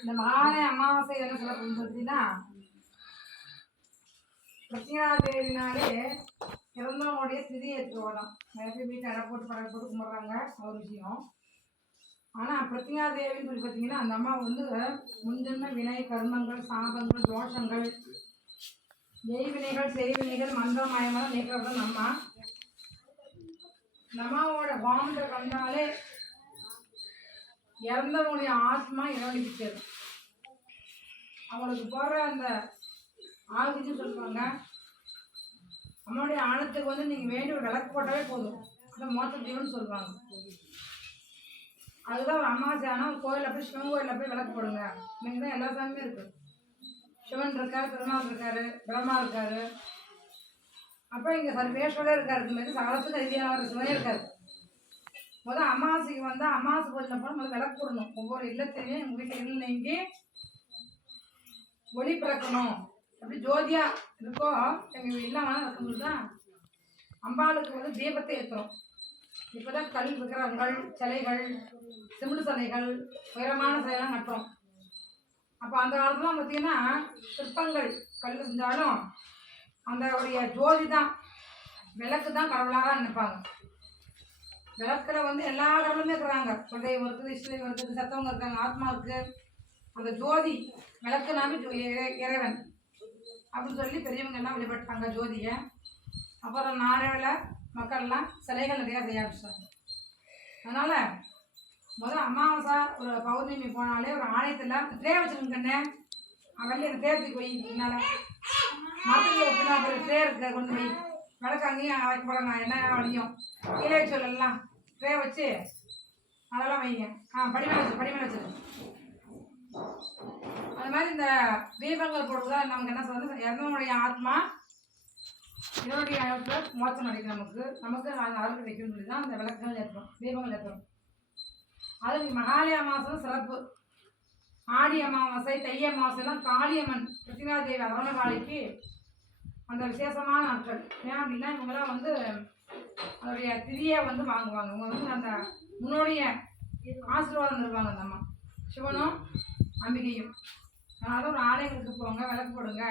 இந்த மாலை அமாவாசை என்ன சொல்ல பார்த்தீங்கன்னா பிரத்யேகா தேவினாலே இறந்தவங்களுடைய ஸ்திதி ஏற்றுக்கோதான் நிறைய பேர் வீட்டில் அடை போட்டு படை போட்டு கும்பிட்றாங்க. ஒரு விஷயம். ஆனால் பிரத்யேகா தேவின்னு சொல்லி பார்த்தீங்கன்னா அந்த அம்மா வந்து முன்ஜென்ம வினை கர்மங்கள் சாபங்கள் தோஷங்கள் ஜெய்வினைகள் செய்வினைகள் மந்திரமயமாக நீக்கிறது தான் அம்மா. அம்மாவோட பாம்பை கண்டாலே இறந்தவங்களுடைய ஆத்மா இறங்கி சேரும் அவங்களுக்கு போடுற அந்த ஆகுதி சொல்லுவாங்க அம்மாவுடைய ஆழத்துக்கு வந்து நீங்கள் வேண்டிய ஒரு விளக்கு போட்டாலே போதும். அந்த மோத்த ஜீவன் சொல்லுவாங்க. அதுதான் ஒரு அமாவாசை ஆனால் கோயிலில் போய் சிவன் கோயிலில் போய் விளக்கு போடுங்க. இன்னைக்கு தான் எல்லா சாமியும் இருக்குது சிவன் இருக்கார் பெருமாள் இருக்காரு பிரம்மா இருக்காரு. அப்புறம் இங்கே சர்வேஸ்வரர் இருக்காரு. இந்த மாதிரி சகலத்துக்கு அதிகமான சிவனே இருக்காரு. முதல் அமாவாசைக்கு வந்தால் அமாவாசை பூஜையில் போனால் முதல்ல விளக்கு போடணும். ஒவ்வொரு இல்லத்திலையும் எங்கள் வீட்டில் இல்லை ஒளி பிறக்கணும். அப்படி ஜோதியாக இருக்கோ எங்கள் இல்லம் இருக்கும்போது தான் அம்பாளுக்கு வந்து தீபத்தை ஏற்றுறோம் இப்போ தான் கல் விக்கிரகங்கள் சிலைகள் சிமெண்ட் சிலைகள் உயரமான சிலைலாம் நட்டுறோம் அப்போ அந்த காலத்துலாம் பார்த்தீங்கன்னா சிற்பங்கள் கல் செஞ்சாலும் அந்த உடைய ஜோதி தான் விளக்கு தான் கடவுளாக நினைப்பாங்க. விளக்கில் வந்து எல்லா கடவுளுமே இருக்கிறாங்க. குலதெய்வம் இருக்குது இஷ்டதெய்வம் இருக்குது சத்தவங்க இருக்காங்க ஆத்மா இருக்குது அந்த ஜோதி விளக்குனாமே ஜோ- இறைவன் அப்படின்னு சொல்லி பெரியவங்க எல்லாம் வழிபட்டாங்க ஜோதியை. அப்புறம் நாளையில் மக்கள்லாம் சிலைகள் நிறையா செய்ய ஆரம்பிச்சிட்டாங்க அதனால் முதல் அமாவாசை ஒரு பௌர்ணமி போனாலே ஒரு ஆலயத்தில் ட்ரே வச்சுருக்கண்ணே அவள்ளி அந்த தேர்த்துக்கு போய் பின்னால். மரத்துக்கு பின்னால் ஒரு ட்ரே இருக்க கொண்டு போய். விளக்கு அங்கேயும் வைக்க போகிறாங்க என்ன வழியும் கீழே சொல்லலாம். ட்ரே வச்சு அதெல்லாம் வைங்க. ஆ படிமேல வச்சு படிமேல வச்சு. அது மாதிரி இந்த தீபங்கள் போடுறதுதான் நமக்கு என்ன சொல்றது? இறந்தவனுடைய ஆத்மா இதனுடைய இடத்துல மோச்சம் கிடைக்கும் நமக்கு. நமக்கு அந்த அருள் கிடைக்கும் சொல்லி தான் அந்த விளக்குகள் ஏற்படும் தீபங்கள் ஏற்படும். அது மகாலய அமாவாசை சிறப்பு. ஆடி அமாவாசை தை அமாவாசைலாம் காளியம்மன் கிருஷ்ணாதேவி அருணகாளிக்கு அந்த விசேஷமான நாட்கள். ஏன் அப்படின்னா இவங்கெல்லாம் வந்து அதோடைய திரியை வந்து வாங்குவாங்க. இவங்க வந்து அந்த முன்னோடைய ஆசீர்வாதம் தருவாங்க அந்த அம்மா. சிவனும் அம்பிகையும். அதனால ஒரு ஆலயங்களுக்கு போங்க விளக்கு போடுங்க.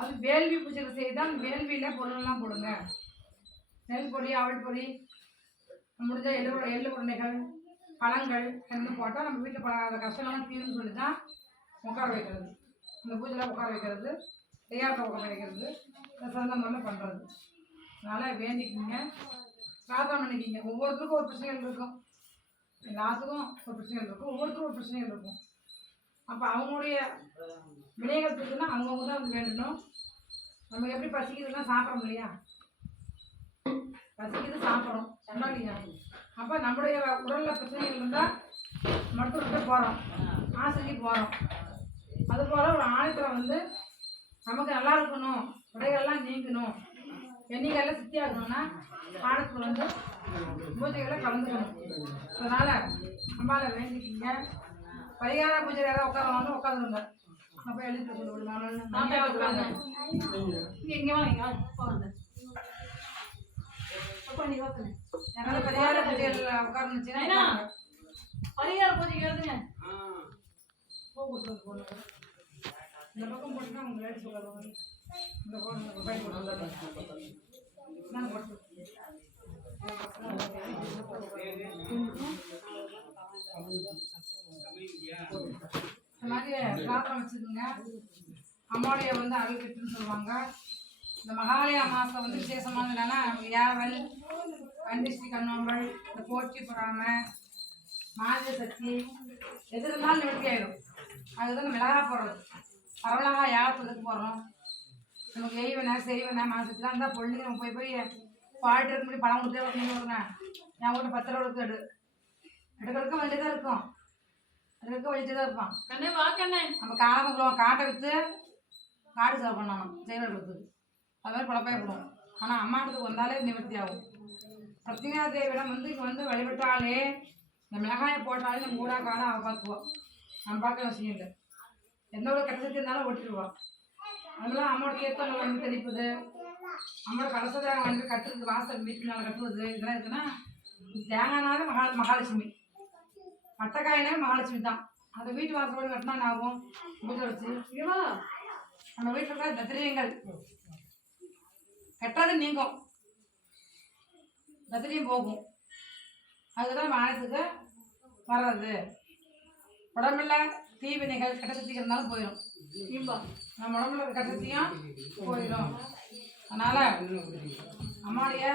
அது வேள்வி பூஜை செய்தால் வேள்வியில் பொருளெல்லாம் போடுங்க. நெல் பொடி அவள் பொடி முடிஞ்ச எள்ளு எள்ளு உருண்டைகள் பழங்கள் ரெண்டும் போட்டால் நம்ம வீட்டில் பல கஷ்டங்கள்லாம் தீரும்னு சொல்லி தான் உட்கார வைக்கிறது. இந்த பூஜையில் உட்கார வைக்கிறது தயாரித்த உட்கார வைக்கிறது இந்த முறையில் பண்ணுறது அதனால் வேண்டிக்கிங்க. பிரார்த்தனை பண்ணிக்கிங்க ஒவ்வொருத்தருக்கும் ஒரு பிரச்சனைகள் இருக்கும். எல்லாத்துக்கும் ஒரு பிரச்சனைகள் இருக்கும். ஒவ்வொருத்தருக்கும் ஒரு பிரச்சனைகள் இருக்கும். அப்போ அவங்களுடைய வினைகள் இருக்குன்னா அவங்கவுங்க தான் வந்து வேண்டணும். நமக்கு எப்படி பசிக்குதுன்னா சாப்பிட்றோம் இல்லையா? பசிக்குது சாப்பிட்றோம். சொன்னா இல்லையா அப்போ நம்முடைய உடலில் பிரச்சனைகள் இருந்தால் மருத்துவர்கிட்ட போகிறோம் ஆசைக்கு போகிறோம் அதுபோல் ஒரு ஆழத்தில் வந்து நமக்கு நல்லா இருக்கணும். உடைகள்லாம் நீங்கணும். எண்ணிக்கையெல்லாம் சித்தி ஆகணும்னா ஆலயத்தில் வந்து பூஜைகளை கலந்துக்கணும். அதனால் அம்பாவை வேண்டிக்கிங்க. பரிகார பூஜை யாராவது உட்காருவாங்க உட்காந்துருங்க. அப்போ எழுதி சொல்லி நான் உட்காந்து பரிகார பூஜையில் உட்காந்துச்சுன்னா பரிகார பூஜைக்கு எழுதுங்க இந்த பக்கம் போட்டுனா உங்க லேடி சொல்லுவாங்க இந்த மாதிரி பிரார்த்தனை வச்சுக்கோங்க அம்மாவுடைய வந்து அருள் சொல்லுவாங்க. இந்த மகாலய அமாவாசை வந்து விசேஷமானது என்னன்னா நமக்கு யாவல் கண்டிஷ்டி கண்ணோம்பல் இந்த போற்றி பொறாம மாஜ சக்தி எது இருந்தாலும் நிவர்த்தி ஆயிடும். அதுதான் நம்ம மிளகா போடுறது பரவலாக யாகத்துக்கு போகிறோம் நமக்கு எய்வனை செய்வனை மாசத்துலாம் இருந்தால் பொண்ணு நம்ம போய் போய் பாட்டு இருக்க முடியும் பழம் கொடுத்தே நீங்கள் வருங்க என் வீட்டு பத்து ரூபா கொடுத்து எடு. எடுக்கிறதுக்கும் வேண்டியதாக இருக்கும். எடுக்க வேண்டியதாக தான் இருப்பான் கண்ணே வா கண்ணே. நம்ம காலமாக காட்டை விற்று காடு சேவை பண்ணணும் கொடுத்தது அது மாதிரி குழப்பயப்படும் ஆனால் அம்மாட்டுக்கு வந்தாலே நிவர்த்தி ஆகும். சத்யநாத தேவியிடம் வந்து இங்கே வந்து வழிபட்டாலே இந்த மிளகாயை போட்டாலே நம்ம ஊடா காலம் அவள் பார்த்துக்குவோம் நம்ம பார்க்க அவசியம் இல்லை எந்த ஒரு கெட்டது இருந்தாலும் ஓட்டிடுவான் அதெல்லாம் அம்மோட தீர்த்தங்கள் வந்து தெளிப்பது. அம்மோட கலசத்தை வந்து கட்டுறது வாசல் வீட்டு மேலே கட்டுவது இதெல்லாம் இருக்குன்னா தேங்காய்னாலே மகா மகாலட்சுமி. மட்டக்காயினாலே மகாலட்சுமி தான். அந்த வீட்டு வாசலோடு கட்டினா ஆகும்? பூஜை வச்சு. நம்ம வீட்டில் இருக்கிற தத்திரியங்கள் கெட்டது நீங்கும். தத்திரியம் போகும். அதுதான் வானத்துக்கு வர்றது. உடம்புல தீவினைகள் கெட்ட சக்திகள் இருந்தாலும் போயிடும் நம்ம உடம்புல இருக்க கெட்ட போயிடும் அதனால நம்மளுடைய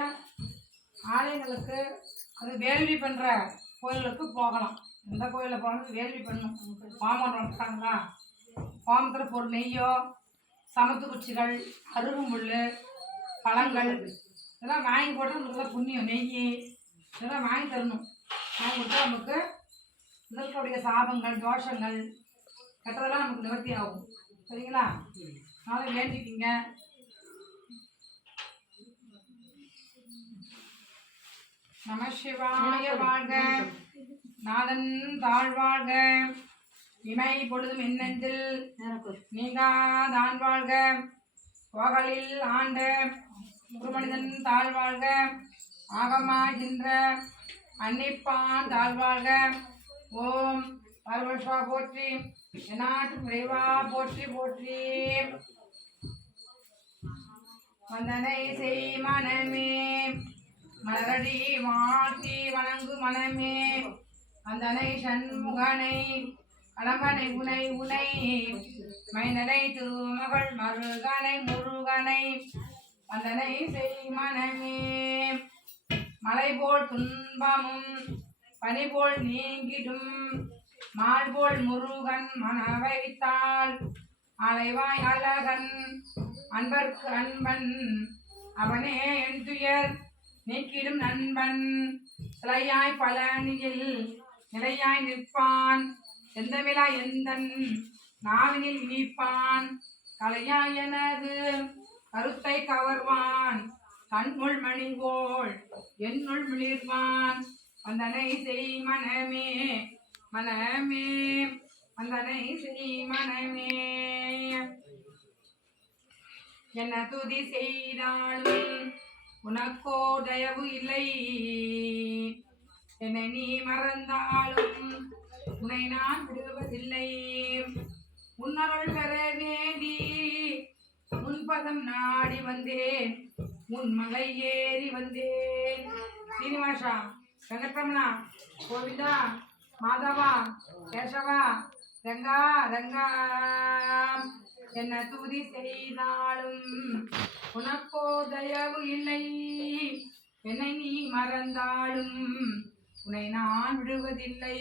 ஆலயங்களுக்கு அது வேள்வி பண்ணுற கோயிலுக்கு போகலாம். எந்த கோயிலில் போனாலும் வேள்வி பண்ணணும் ஹோமம் நடத்துறாங்களா ஹோமத்தில் பொருள் நெய்யோ சமத்து குச்சிகள் அருகுமுள் பழங்கள் இதெல்லாம் வாங்கி போட்டால் நமக்கு தான் புண்ணியம் நெய். இதெல்லாம் வாங்கி தரணும். வாங்கி கொடுத்தா நமக்கு இதற்குடைய சாபங்கள் தோஷங்கள் கட்டுறதெல்லாம் நமக்கு நிவர்த்தி ஆகும். சரிங்களா? அதனால வேண்டிக்கிங்க. நம சிவாய வாழ்க. நாதன் தாழ்வாழ்க. இமை பொழுதும் என்னெஞ்சில் நீங்காதான் வாழ்க கோகலில் ஆண்ட குருமனிதன் தாழ்வாழ்க. ஆகமாகின்ற அன்னிப்பான் தாழ்வாழ்க. ஓம் பரவஷா போற்றி. என்னாட்டு குறைவா போற்றி போற்றி. வந்தனை செய் மனமே. மலரடி வாழ்த்தி வணங்கு மனமே. வந்தனை சண்முகனை கடம்பனை உனை உனை. மைனனை திருமகள் மருகனை முருகனை. வந்தனை செய் மனமே. மலை போல் துன்பமும் பனி போல் நீங்கிடும். மால்போல் முருகன் மனவைத்தாள். அலைவாய் அழகன் அன்பர்க்கு அன்பன். அவனே என் துயர் நீக்கிடும் நண்பன். சிலையாய் பழனியில் நிலையாய் நிற்பான். செந்தமிழா எந்தன் நாவினில் இனிப்பான். கலையாய் எனது கருத்தை கவர்வான். கண்முள் மணி என்னுள் மிளிர்வான். வந்தனை செய் மனமே மனமே வந்தனை செய் மனமே. என்ன துதி செய்தாலும் உனக்கோ தயவு இல்லை. என்னை நீ மறந்தாலும் உன்னை நான் விடுவதில்லை. உன்னருள் பெற வேண்டி முன்பதம் நாடி வந்தேன். உன் மலை ஏறி வந்தேன். சீனிவாசா வெங்கட்ரமணா கோவிந்தா மாதவா கேசவா ரங்கா ரங்கா என்ன துதி செய்தாலும் உனக்கோ தயவு இல்லை. என்னை நீ மறந்தாலும் உன்னை நான் விடுவதில்லை.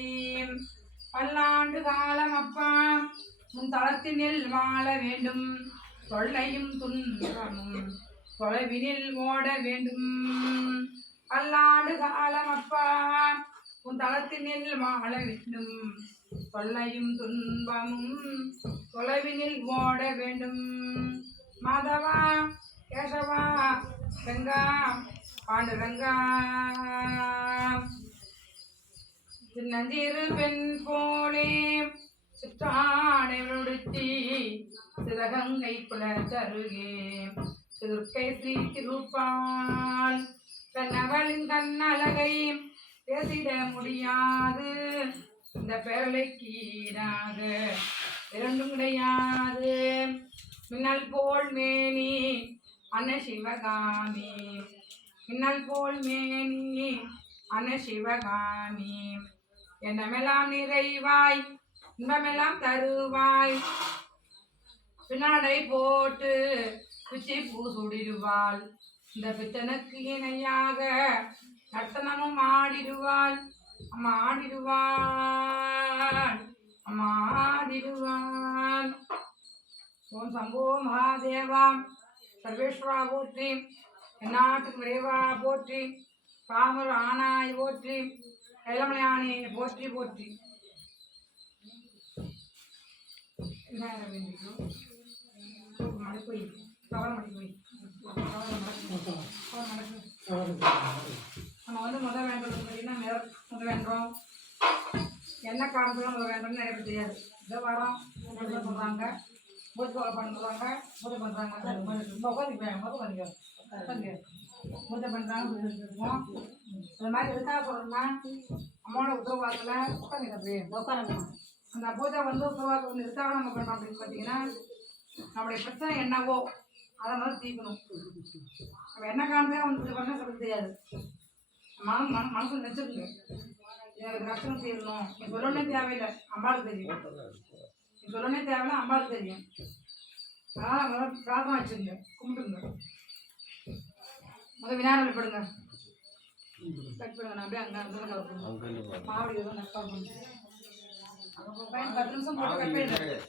பல்லாண்டு காலம் அப்பா உன் தளத்தினில் வாழ வேண்டும். தொல்லையும் துன்பமும் தொலைவினில் ஓட வேண்டும். பல்லாண்டு காலம் அப்பா உன் தளத்தினில் மகளவிட்டும் வேண்டும் தொல்லையும் துன்பமும் தொலைவினில் ஓட வேண்டும். மாதவா கேசவா கங்கா பாண்டுரங்கா சின்னஞ்சிறு பெண் போலே சிற்றாடை உடுத்தி சிறகங்கை புலர் தருகே. சிறுக்கை சீக்கிருப்பாள் தன்னவளின் தன்னழகை பேசிட முடியாது. இந்த பேரலைக்கு ஈடாக இரண்டும் கிடையாது. மின்னல் போல் மேனி அன்ன சிவகாமி. மின்னல் போல் மேனி அன்ன சிவகாமி. என்னமெல்லாம் நிறைவாய் இன்பமெல்லாம் தருவாய். பின்னாடை போட்டு பிச்சை பூ சுடிடுவாள். இந்த பித்தனுக்கு இணையாக நர்த்தனமும் ஆடிடுவாள் அம்மா ஆடிடுவாள் அம்மா ஆடிடுவாள் ஓம் சம்போ மகாதேவா சர்வேஸ்வரா போற்றி. எந்நாட்டுக்கு விரைவா போற்றி. பாமர் ஆனாய் போற்றி. கைலமலையானே போற்றி போற்றி. மழை போய் கவலை மழை போய் கவலை மழை போய் நம்ம வந்து முதல் வேண்டுறது பார்த்தீங்கன்னா மிள முதல் வேண்டும் என்ன காரணத்தில் முதல் வேண்டோம்னு நிறைய பேர் தெரியாது. இந்த வாரம் பூஜை பண்ணுறாங்க பூஜை பண்ணுறாங்க பூஜை பண்ணுறாங்க ரொம்ப உட்காந்துக்குவேன் முதல் உட்காந்துக்க உட்காந்து பூஜை பண்ணுறாங்க பூஜை இந்த மாதிரி எதுக்காக சொல்கிறோம்னா அம்மாவோட உத்தரவாதத்தில் உட்காந்துக்கிறது உட்காரங்க அந்த பூஜை வந்து உருவாக்க வந்து எதுக்காக நம்ம பண்ணோம் அப்படின்னு பார்த்தீங்கன்னா நம்மளுடைய பிரச்சனை என்னவோ அதை வந்து தீர்க்கணும். நம்ம என்ன காரணமே வந்து பூஜை பண்ணால் சொல்ல தெரியாது. மன மன மனசில் நினச்சிருங்க. எனக்கு கஷ்டம் தீரணும். நீ சொல்லணும்னே தேவையில்லை. அம்பாளுக்கு தெரியும். நீ சொல்லணும்னே தேவையில்லை அம்பாளுக்கு தெரியும். அதனால் பிரார்த்தனை வச்சுருங்க. கும்பிட்டுங்க முதல் விநாயகர் படுங்க கட் பண்ணுங்க. நான் அப்படியே அங்கே அங்கே மாவடி எதுவும் நக்கல் பண்ணுங்க பத்து நிமிஷம் போட்டு கட் பண்ணிடுறேன்